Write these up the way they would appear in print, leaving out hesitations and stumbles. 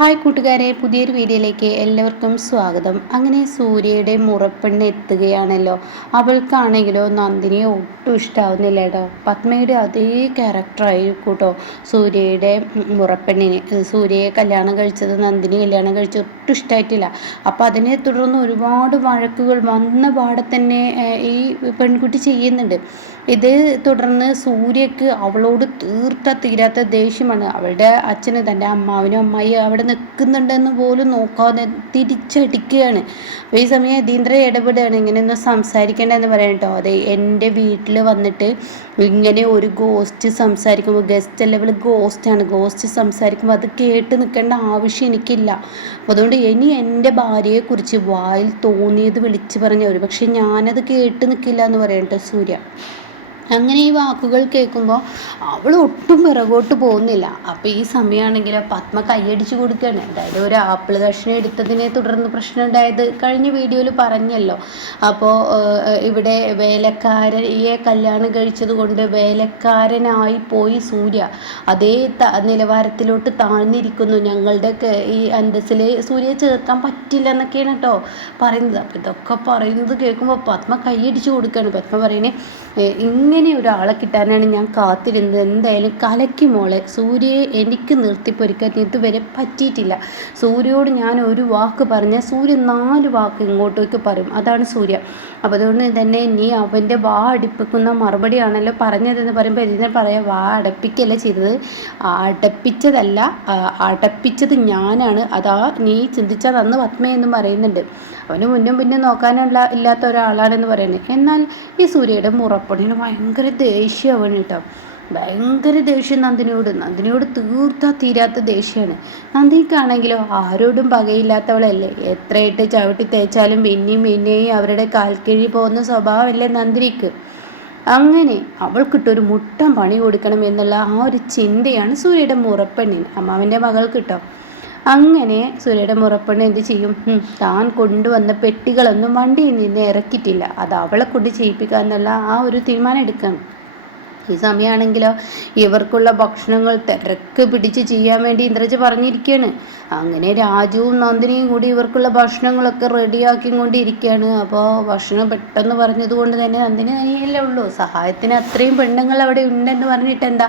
Hi കൂട്ടുകാരെ, പുതിയൊരു വീഡിയോയിലേക്ക് എല്ലാവർക്കും സ്വാഗതം. അങ്ങനെ സൂര്യയുടെ മുറപ്പെണ്ണ് എത്തുകയാണല്ലോ. അവൾക്കാണെങ്കിലോ നന്ദിനിയെ ഒട്ടും ഇഷ്ടാവുന്നില്ല കേട്ടോ. പത്മയുടെ അതേ ക്യാരക്ടറായിരിക്കും കേട്ടോ സൂര്യയുടെ മുറപ്പെണ്ണിന്. സൂര്യയെ കല്യാണം കഴിച്ചത് നന്ദിനി കല്യാണം കഴിച്ചത് ഒട്ടും ഇഷ്ടമായിട്ടില്ല. അപ്പം അതിനെ തുടർന്ന് ഒരുപാട് വഴക്കുകൾ വന്ന പാടെ തന്നെ ഈ പെൺകുട്ടി ചെയ്യുന്നുണ്ട്. ഇത് തുടർന്ന് സൂര്യക്ക് അവളോട് തീരാത്ത ദേഷ്യമാണ്. അവളുടെ അച്ഛന് തൻ്റെ അമ്മാവനും അമ്മായി അവിടെ നിൽക്കുന്നുണ്ടെന്ന് പോലും നോക്കാതെ തിരിച്ചടിക്കുകയാണ്. അപ്പോൾ ഈ സമയം യതീന്ദ്ര ഇടപെടുകയാണ്. ഇങ്ങനെയൊന്നും സംസാരിക്കേണ്ടതെന്ന് പറയാം കേട്ടോ. അതെ, എൻ്റെ വീട്ടിൽ വന്നിട്ട് ഇങ്ങനെ ഒരു ഗോസ്റ്റ് സംസാരിക്കുമ്പോൾ, ഗസ്റ്റ് ലെവൽ ഗോസ്റ്റ് സംസാരിക്കുമ്പോൾ അത് കേട്ട് നിൽക്കേണ്ട ആവശ്യം എനിക്കില്ല. അപ്പോൾ അതുകൊണ്ട് ഇനി എൻ്റെ ഭാര്യയെക്കുറിച്ച് വായിൽ തോന്നിയത് വിളിച്ച് പറഞ്ഞ പക്ഷെ ഞാനത് കേട്ട് നിൽക്കില്ല എന്ന് പറയാം കേട്ടോ സൂര്യ. അങ്ങനെ ഈ വാക്കുകൾ കേൾക്കുമ്പോൾ അവൾ ഒട്ടും പിറകോട്ട് പോകുന്നില്ല. അപ്പോൾ ഈ സമയമാണെങ്കിലോ പത്മ കൈയടിച്ച് കൊടുക്കുകയാണ്. അതായത് ഒരു ആപ്പിൾ കഷ്ണം എടുത്തതിനെ തുടർന്ന് പ്രശ്നം ഉണ്ടായത് കഴിഞ്ഞ വീഡിയോയിൽ പറഞ്ഞല്ലോ. അപ്പോൾ ഇവിടെ വേലക്കാരയെ കല്യാണം കഴിച്ചത് കൊണ്ട് വേലക്കാരനായി പോയി സൂര്യ. അതേ നിലവാരത്തിലോട്ട് താഴ്ന്നിരിക്കുന്നു. ഞങ്ങളുടെ ഈ അന്തസ്സിൽ സൂര്യ ചേർക്കാൻ പറ്റില്ല എന്നൊക്കെയാണ് കേട്ടോ പറയുന്നത്. അപ്പോൾ ഇതൊക്കെ പറയുന്നത് കേൾക്കുമ്പോൾ പത്മ കൈയടിച്ച് കൊടുക്കുകയാണ്. പത്മ പറയണേ, ഇങ്ങനെ ഒരാളെ കിട്ടാനാണ് ഞാൻ കാത്തിരുന്നത്. എന്തായാലും കലക്കി മോളെ. സൂര്യയെ എനിക്ക് നിർത്തിപ്പൊരിക്കാൻ ഇതുവരെ പറ്റിയിട്ടില്ല. സൂര്യയോട് ഞാൻ ഒരു വാക്ക് പറഞ്ഞാൽ സൂര്യ 4 വാക്ക് ഇങ്ങോട്ടേക്ക് പറയും. അതാണ് സൂര്യ. അപ്പോൾ അതുകൊണ്ട് തന്നെ നീ അവൻ്റെ വാ അടിപ്പിക്കുന്ന മറുപടിയാണല്ലോ പറഞ്ഞതെന്ന് പറയുമ്പോൾ ഇതിനെ പറയാം, വാ അടപ്പിക്കല്ല ചെയ്തത്, അടപ്പിച്ചതല്ല, അടപ്പിച്ചത് ഞാനാണ്. അതാ നീ ചിന്തിച്ചാൽ അന്ന് പത്മയെന്നും പറയുന്നുണ്ട്. അവന് മുന്നും പിന്നും നോക്കാനുള്ള ഇല്ലാത്ത ഒരാളാണെന്ന് പറയുന്നത്. എന്നാൽ ഈ സൂര്യയുടെ മുറപ്പണിന് ഭയങ്കര ദേഷ്യമാണ് കേട്ടോ. ഭയങ്കര ദേഷ്യം നന്ദിനിയോട് തീരാത്ത ദേഷ്യമാണ്. നന്ദിനിക്കാണെങ്കിലോ ആരോടും പകയില്ലാത്തവളല്ലേ. എത്രയിട്ട് ചവിട്ടി തേച്ചാലും പിന്നെയും അവരുടെ കാൽക്കീഴി പോകുന്ന സ്വഭാവമല്ലേ നന്ദിനിക്ക്. അങ്ങനെ അവൾക്കിട്ടൊരു മുട്ടം പണി കൊടുക്കണം എന്നുള്ള ആ ഒരു ചിന്തയാണ് സൂര്യയുടെ മുറപ്പെണ്ണിന്, അമ്മാവൻ്റെ മകൾക്ക് കേട്ടോ. അങ്ങനെ സൂര്യയുടെ മുറപ്പെണ്ണ് എന്ത് ചെയ്യും? താൻ കൊണ്ടുവന്ന പെട്ടികളൊന്നും വണ്ടിയിൽ നിന്ന് ഇറക്കിയിട്ടില്ല. അത് അവളെ കൊണ്ട് ചെയ്യിപ്പിക്കുക എന്നുള്ള ആ ഒരു തീരുമാനം എടുക്കണം. ഈ സമയമാണെങ്കിലോ ഇവർക്കുള്ള ഭക്ഷണങ്ങൾ തിരക്ക് പിടിച്ച് ചെയ്യാൻ വേണ്ടി ഇന്ദ്രജ പറഞ്ഞിരിക്കുകയാണ്. അങ്ങനെ രാജുവും നന്ദിനിയും കൂടി ഇവർക്കുള്ള ഭക്ഷണങ്ങളൊക്കെ റെഡിയാക്കിക്കൊണ്ടിരിക്കുകയാണ്. അപ്പോൾ ഭക്ഷണം പെട്ടെന്ന് പറഞ്ഞതുകൊണ്ട് തന്നെ നന്ദിനി തനിയല്ലേ ഉള്ളൂ, സഹായത്തിന് അത്രയും പെണ്ണുങ്ങൾ അവിടെ ഉണ്ടെന്ന് പറഞ്ഞിട്ട് എന്താ,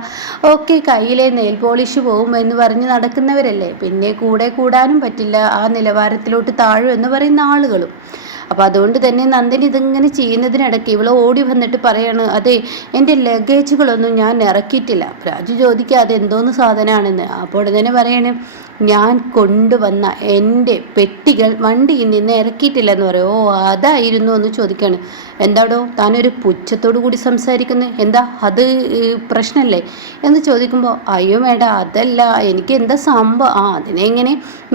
ഓക്കെ കയ്യിലെ നെയിൽ പോളിഷ് പോകും എന്ന് പറഞ്ഞ് നടക്കുന്നവരല്ലേ. പിന്നെ കൂടെ കൂടാനും പറ്റില്ല, ആ നിലവാരത്തിലോട്ട് താഴും എന്ന് പറയുന്ന ആളുകളും. അപ്പോൾ അതുകൊണ്ട് തന്നെ നന്ദിനി ഇതിങ്ങനെ ചെയ്യുന്നതിനിടയ്ക്ക് ഇവൾ ഓടി വന്നിട്ട് പറയാണ്, അതെ എൻ്റെ ലഗേജുകളൊന്നും ഞാൻ ഇറക്കിയിട്ടില്ല. രാജു ചോദിക്കുക അതെന്തോന്ന് സാധനമാണെന്ന്. അപ്പോൾ തന്നെ പറയാണ്, ഞാൻ കൊണ്ടുവന്ന എൻ്റെ പെട്ടികൾ വണ്ടിയിൽ നിന്ന് ഇറക്കിയിട്ടില്ലെന്ന് പറയും. ഓ അതായിരുന്നു എന്ന് ചോദിക്കുകയാണ്. എന്താടോ താനൊരു പുച്ഛത്തോടു കൂടി സംസാരിക്കുന്നത്, എന്താ അത് പ്രശ്നമല്ലേ എന്ന് ചോദിക്കുമ്പോൾ, അയ്യോ മേഡ അതല്ല, എനിക്ക് എന്താ സംഭവം, അതിനെങ്ങനെ,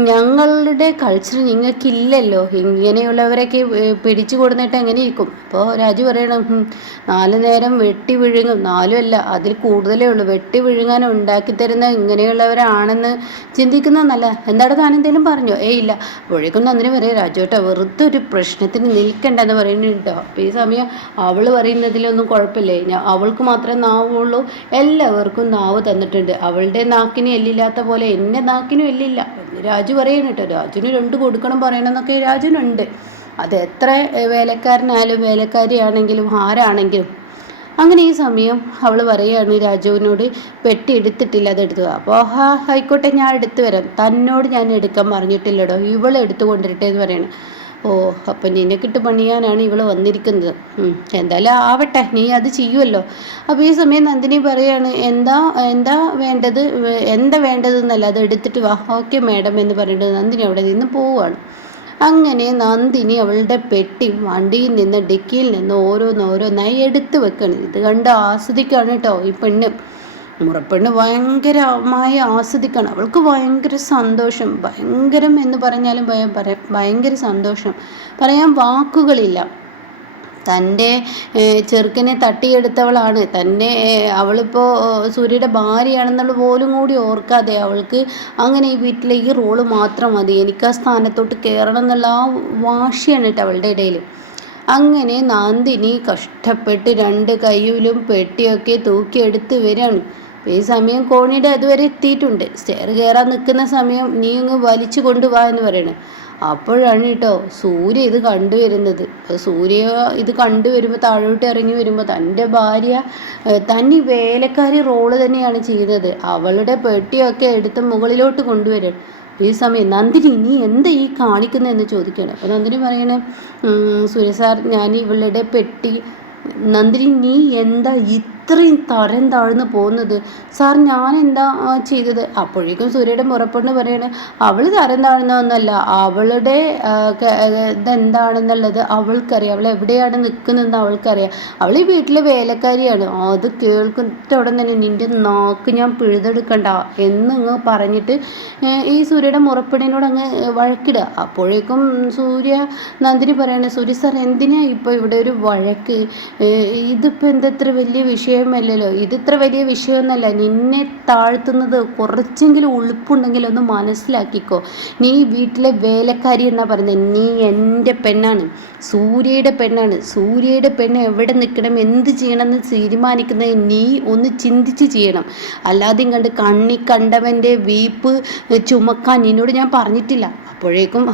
ഞങ്ങളുടെ കൾച്ചർ നിങ്ങൾക്കില്ലല്ലോ, ഇങ്ങനെയുള്ളവരൊക്കെ പിടിച്ചു കൊടുത്തിട്ട് എങ്ങനെ ഇരിക്കും. അപ്പോൾ രാജു പറയണം, 4 നേരം വെട്ടി വിഴുങ്ങും, 4 അല്ല അതിൽ കൂടുതലേ ഉള്ളൂ, വെട്ടി വിഴുങ്ങാൻ ഉണ്ടാക്കി തരുന്ന ഇങ്ങനെയുള്ളവരാണെന്ന് ചിന്തിക്കുന്ന നല്ല. എന്താണ് താൻ എന്തെങ്കിലും പറഞ്ഞോ? ഇല്ല. അപ്പോഴേക്കും നന്ദിനി പറയാം, രാജുവേട്ടാ വെറുതെ ഒരു പ്രശ്നത്തിന് നിൽക്കണ്ടെന്ന് പറയുന്നുണ്ടോ. അപ്പോൾ ഈ സമയം അവൾ പറയുന്നതിലൊന്നും കുഴപ്പമില്ലേ, അവൾക്ക് മാത്രമേ നാവുള്ളൂ, എല്ലാവർക്കും നാവ് തന്നിട്ടുണ്ട്, അവളുടെ നാക്കിന് എല്ലില്ലാത്ത പോലെ എൻ്റെ നാക്കിനും എല്ലില്ല രാജു പറയുന്നു കേട്ടോ. രാജുവിന് 2 കൊടുക്കണം പറയണമെന്നൊക്കെ രാജുവിനുണ്ട്. അത് എത്ര വേലക്കാരനായാലും വേലക്കാരിയാണെങ്കിലും ആരാണെങ്കിലും. അങ്ങനെ ഈ സമയം അവൾ പറയുകയാണ് രാജുവിനോട്, പെട്ടി എടുത്തിട്ടില്ല അതെടുത്തു. അപ്പോൾ ആയിക്കോട്ടെ ഞാൻ എടുത്തു വരാം, തന്നോട് ഞാൻ എടുക്കാൻ പറഞ്ഞിട്ടില്ലടോ, ഇവൾ എടുത്തു കൊണ്ടിരട്ടെ എന്ന് പറയണം. ഓ അപ്പം നിനക്കിട്ട് പണിയാനാണ് ഇവൾ വന്നിരിക്കുന്നത്, എന്തായാലും ആവട്ടെ, നീ അത് ചെയ്യുമല്ലോ. അപ്പോൾ ഈ സമയം നന്ദിനി പറയാണ്, എന്താ വേണ്ടതെന്നല്ല, അത് എടുത്തിട്ട് വാ. ഓക്കെ മാഡം എന്ന് പറഞ്ഞിട്ട് നന്ദിനി അവിടെ നിന്ന് പോവുകയാണ്. അങ്ങനെ നന്ദിനി അവളുടെ പെട്ടി വണ്ടിയിൽ നിന്ന് ഡിക്കിയിൽ നിന്ന് ഓരോന്നായി എടുത്തു വെക്കണം. ഇത് കണ്ട് ആസ്വദിക്കുകയാണ് കേട്ടോ ഈ പെണ്ണ്. മുറപ്പെണ്ണ് ഭയങ്കരമായി ആസ്വദിക്കണം. അവൾക്ക് ഭയങ്കര സന്തോഷം, ഭയങ്കരം എന്ന് പറഞ്ഞാലും ഭയങ്കര സന്തോഷം, പറയാൻ വാക്കുകളില്ല. തൻ്റെ ചെറുക്കനെ തട്ടിയെടുത്തവളാണ്, തന്നെ അവളിപ്പോൾ സൂര്യയുടെ ഭാര്യയാണെന്നുള്ള പോലും കൂടി ഓർക്കാതെ അവൾക്ക് അങ്ങനെ ഈ വീട്ടിലെ ഈ റോള് മാത്രം മതി, എനിക്ക് ആ സ്ഥാനത്തോട്ട് കയറണം എന്നുള്ള ആ വാശിയാണ് കേട്ടോ അവളുടെ ഇടയിൽ. അങ്ങനെ നന്ദിനി കഷ്ടപ്പെട്ട് 2 കൈയിലും പെട്ടിയൊക്കെ തൂക്കിയെടുത്ത് വരികയാണ്. ഈ സമയം കോണിയുടെ അതുവരെ എത്തിയിട്ടുണ്ട്. സ്റ്റെയർ കയറാൻ നിൽക്കുന്ന സമയം നീ ഇങ്ങ് വലിച്ചു കൊണ്ടുപോവാ എന്ന് പറയണേ. അപ്പോഴാണ് കേട്ടോ സൂര്യ ഇത് കണ്ടുവരുന്നത്. സൂര്യ ഇത് കണ്ടുവരുമ്പോൾ താഴോട്ട് ഇറങ്ങി വരുമ്പോൾ തൻ്റെ ഭാര്യ തന്നെ വേലക്കാരി റോള് തന്നെയാണ് ചെയ്യുന്നത്. അവളുടെ പെട്ടിയൊക്കെ എടുത്ത് മുകളിലോട്ട് കൊണ്ടുവരും. ഈ സമയം നന്ദിനി നീ എന്താ ഈ കാണിക്കുന്നതെന്ന് ചോദിക്കുകയാണ്. അപ്പോൾ നന്ദിനി പറയണേ, സൂര്യ സാർ ഞാൻ ഇവളുടെ പെട്ടി. നന്ദിനി നീ എന്താ ഇത്രയും തരം താഴ്ന്നു പോകുന്നത്? സാർ ഞാൻ എന്താ ചെയ്തത്? അപ്പോഴേക്കും സൂര്യയുടെ മുറപ്പെണ്ണ് പറയണേ, അവൾ തരം താഴ്ന്നതൊന്നല്ല, അവളുടെ ഇതെന്താണെന്നുള്ളത് അവൾക്കറിയാം, അവൾ എവിടെയാണ് നിൽക്കുന്നതെന്ന് അവൾക്കറിയാം. അവൾ ഈ വീട്ടിലെ വേലക്കാരിയാണ്. അത് കേൾക്കുന്ന ഉടൻ തന്നെ നിൻ്റെ നാക്ക് ഞാൻ പിഴുതെടുക്കണ്ട എന്നിങ്ങ് പറഞ്ഞിട്ട് ഈ സൂര്യയുടെ മുറപ്പെണ്ണിനോട് അങ്ങ് വഴക്കിടുക. അപ്പോഴേക്കും നന്ദിനി പറയണേ, സൂര്യ സാർ എന്തിനാ ഇപ്പോൾ ഇവിടെ ഒരു വഴക്ക്? ഇതിപ്പോൾ എന്തത്ര വലിയ വിഷയമല്ലല്ലോ, ഇതിത്ര വലിയ വിഷയമൊന്നുമല്ല. നിന്നെ താഴ്ത്തുന്നത് കുറച്ചെങ്കിലും ഉളുപ്പുണ്ടെങ്കിൽ ഒന്ന് മനസ്സിലാക്കിക്കോ. നീ വീട്ടിലെ വേലക്കാരി എന്നാ പറയുന്നത്. നീ എൻ്റെ പെണ്ണാണ്, സൂര്യയുടെ പെണ്ണാണ്. സൂര്യയുടെ പെണ്ണ് എവിടെ നിൽക്കണം, എന്ത് ചെയ്യണമെന്ന് തീരുമാനിക്കുന്നത് നീ ഒന്ന് ചിന്തിച്ച് ചെയ്യണം. അല്ലാതെയും കണ്ടവൻ്റെ വീപ്പ് ചുമക്കാൻ നിന്നോട് ഞാൻ പറഞ്ഞിട്ടില്ല. അപ്പോഴേക്കും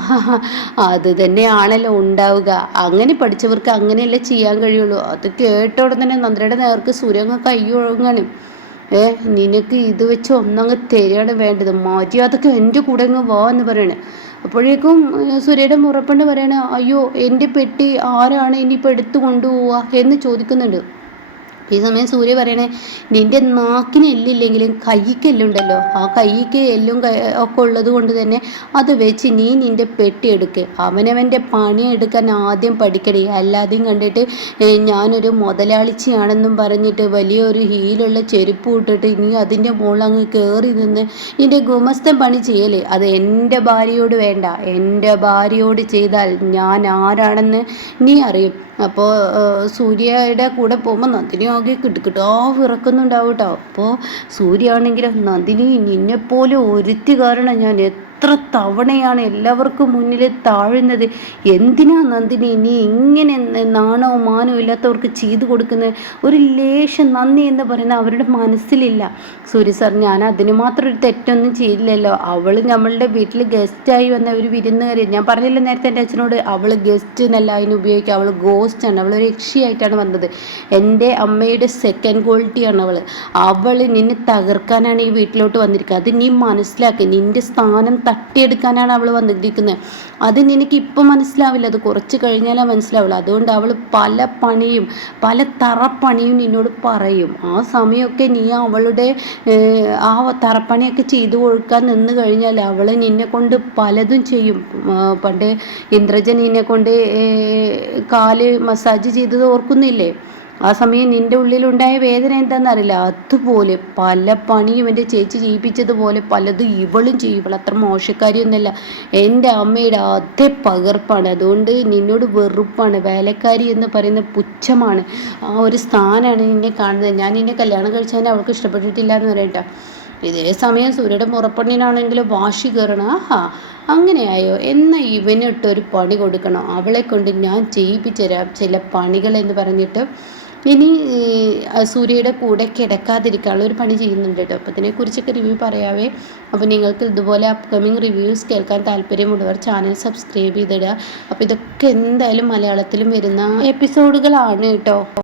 അത് തന്നെയാണല്ലോ ഉണ്ടാവുക. അങ്ങനെ പഠിച്ചവർക്ക് അങ്ങനെയല്ലേ ചെയ്യാൻ കഴിയുള്ളൂ. അത് കേട്ട ഉടനെ തന്നെ നന്ദിനിയുടെ നേർക്ക് സൂര്യങ്ങ് കൈ ഒഴുങ്ങാനും, നിനക്ക് ഇത് വെച്ച് ഒന്നങ്ങ് തരികയാണ് വേണ്ടത്, മര്യാദക്ക് എൻ്റെ കൂടെ അങ്ങ് വാ എന്ന് പറയണേ. അപ്പോഴേക്കും സൂര്യയുടെ മുറപ്പെണ്ണ് പറയണ, അയ്യോ എൻ്റെ പെട്ടി ആരാണ് ഇനിയിപ്പോൾ എടുത്തു കൊണ്ടുപോവുക എന്ന് ചോദിക്കുന്നുണ്ട്. ഈ സമയം സൂര്യ പറയണേ, നിൻ്റെ നാക്കിന് എല്ലില്ലെങ്കിലും കൈക്ക് എല്ലുണ്ടല്ലോ, ആ കൈക്ക് എല്ലും ഒക്കെ ഉള്ളത് കൊണ്ട് തന്നെ അത് വെച്ച് നീ നിൻ്റെ പെട്ടി എടുക്ക്. അവനവൻ്റെ പണി എടുക്കാൻ ആദ്യം പഠിക്കണേ. അല്ലാതെയും കണ്ടിട്ട് ഞാനൊരു മുതലാളിച്ചിയാണെന്നും പറഞ്ഞിട്ട് വലിയൊരു ഹീലുള്ള ചെരുപ്പ് ഇട്ടിട്ട് നീ അതിൻ്റെ മുകളിൽ അങ്ങ് കയറി നിന്ന് നിൻ്റെ ഗുമസ്തൻ പണി ചെയ്യലേ. അത് എൻ്റെ ഭാര്യയോട് വേണ്ട, എൻ്റെ ഭാര്യയോട് ചെയ്താൽ ഞാൻ ആരാണെന്ന് നീ അറിയും. അപ്പോൾ സൂര്യയുടെ കൂടെ പോകുമ്പോൾ നന്ദിനി ആകെ കിട്ടുകിട്ടോ വിറക്കുന്നുണ്ടാവും കേട്ടോ. അപ്പോൾ സൂര്യ ആണെങ്കിലും, നന്ദിനി നിന്നെപ്പോലെ ഒരുത്തി കാരണം ഞാൻ എത്ര തവണയാണ് എല്ലാവർക്കും മുന്നിൽ താഴുന്നത്. എന്തിനാ നന്ദിനി നീ ഇങ്ങനെ നാണവും മാനവും ഇല്ലാത്തവർക്ക് ചെയ്തു കൊടുക്കുന്നത്? ഒരു ലേശം നന്ദി എന്ന് പറയുന്നത് അവരുടെ മനസ്സിലില്ല. സൂര്യ സാർ ഞാൻ അതിന് മാത്രം ഒരു തെറ്റൊന്നും ചെയ്തില്ലല്ലോ. അവൾ നമ്മളുടെ വീട്ടിൽ ഗസ്റ്റായി വന്ന ഒരു വിരുന്നുകാരി. ഞാൻ പറഞ്ഞില്ല നേരത്തെ എൻ്റെ അച്ഛനോട്, അവൾ ഗസ്റ്റ് എന്നല്ല അതിന് ഉപയോഗിക്കുക, അവൾ ഗോസ്റ്റാണ്. അവളൊരു യക്ഷിയായിട്ടാണ് വന്നത്. എൻ്റെ അമ്മയുടെ സെക്കൻഡ് ക്വാളിറ്റിയാണ് അവൾ നിന്നെ തകർക്കാനാണ് ഈ വീട്ടിലോട്ട് വന്നിരിക്കുക. അത് നീ മനസ്സിലാക്കി. നിൻ്റെ സ്ഥാനം തട്ടിയെടുക്കാനാണ് അവൾ വന്നിരിക്കുന്നത്. അത് നിനക്ക് ഇപ്പം മനസ്സിലാവില്ല, അത് കുറച്ച് കഴിഞ്ഞാലേ മനസ്സിലാവുള്ളൂ. അതുകൊണ്ട് അവൾ പല തറപ്പണിയും നിന്നോട് പറയും. ആ സമയമൊക്കെ നീ അവളുടെ ആ തറപ്പണിയൊക്കെ ചെയ്തു കൊടുക്കാൻ നിന്ന് കഴിഞ്ഞാൽ അവൾ നിന്നെ കൊണ്ട് പലതും ചെയ്യും. പണ്ട് ഇന്ദ്രജൻ നിന്നെ കൊണ്ട് കാല് മസാജ് ചെയ്തത് ഓർക്കുന്നില്ലേ? ആ സമയം നിൻ്റെ ഉള്ളിലുണ്ടായ വേദന എന്താണെന്നറിയില്ല. അതുപോലെ പല പണിയും എൻ്റെ ചേച്ചി ചെയ്യിപ്പിച്ചതുപോലെ പലതും ഇവളും ചെയ്യും. ഇവൾ അത്ര മോശക്കാരിയൊന്നുമല്ല, എൻ്റെ അമ്മയുടെ അതേ പകർപ്പാണ്. അതുകൊണ്ട് നിന്നോട് വെറുപ്പാണ്. വേലക്കാരി എന്ന് പറയുന്ന പുച്ഛമാണ്. ആ ഒരു സ്ഥാനമാണ് നിന്നെ കാണുന്നത്. ഞാൻ നിന്നെ കല്യാണം കഴിച്ചാൽ അവൾക്ക് ഇഷ്ടപ്പെട്ടിട്ടില്ല എന്ന് പറയട്ടോ. ഇതേ സമയം സൂര്യയുടെ മുറപ്പെണ്ണിനാണെങ്കിലും വാശി കയറണം. അങ്ങനെയായോ, എന്നാൽ ഇവനിട്ടൊരു പണി കൊടുക്കണം, അവളെ കൊണ്ട് ഞാൻ ചെയ്യിപ്പിച്ചുതരാം ചില പണികൾ എന്ന് പറഞ്ഞിട്ട് ഇനി സൂര്യയുടെ കൂടെ കിടക്കാതിരിക്കാനുള്ള ഒരു പണി ചെയ്യുന്നുണ്ട് കേട്ടോ. അപ്പോൾ ഇതിനെക്കുറിച്ചൊക്കെ റിവ്യൂ പറയാവേ. അപ്പോൾ നിങ്ങൾക്ക് ഇതുപോലെ അപ്കമിങ് റിവ്യൂസ് കേൾക്കാൻ താല്പര്യമുള്ളവർ ചാനൽ സബ്സ്ക്രൈബ് ചെയ്തിടുക. അപ്പോൾ ഇതൊക്കെ എന്തായാലും മലയാളത്തിലും വരുന്ന എപ്പിസോഡുകളാണ് കേട്ടോ.